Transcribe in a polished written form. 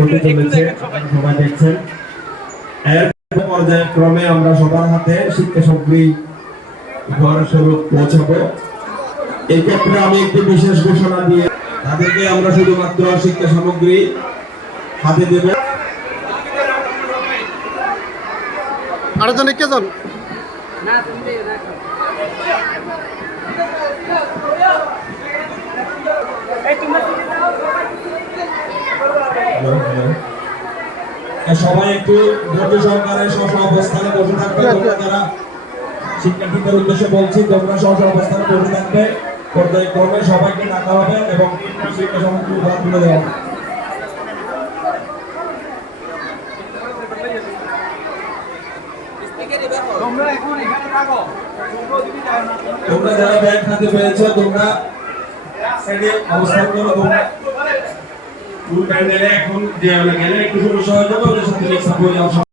হতে চলেছে, সবাই দেখছেন। এর পর্যায়ক্রমে আমরা সবার হাতে শিক্ষা সামগ্রী উপহার স্বরূপ পৌঁছাবো। এই ক্ষেত্রে আমি একটি বিশেষ ঘোষণা দিয়ে তাদেরকে আমরা শুধুমাত্র শিক্ষা সামগ্রী হাতে দেব। আরেকজন কেজন সবাই একটু ধৈর্য সহকারে স্ব অবস্থানে বসে থাকবে। তোমরা যারা শিক্ষার্থীদের উদ্দেশ্যে বলছি, তোমরা স্ব অবস্থানে বসে থাকবে। পর্যায়ক্রমে সবাইকে ডাকা হবে এবং শিক্ষা সামগ্রী উপহার তুলে দেওয়া হবে। তোমরা যারা ব্যাগ হাতে পেয়েছো, তোমরা সাইডে অবস্থান করো। তোমরা এখন যে গেলে একটু সমস্যা হয়ে যাবে, ওদের সাথে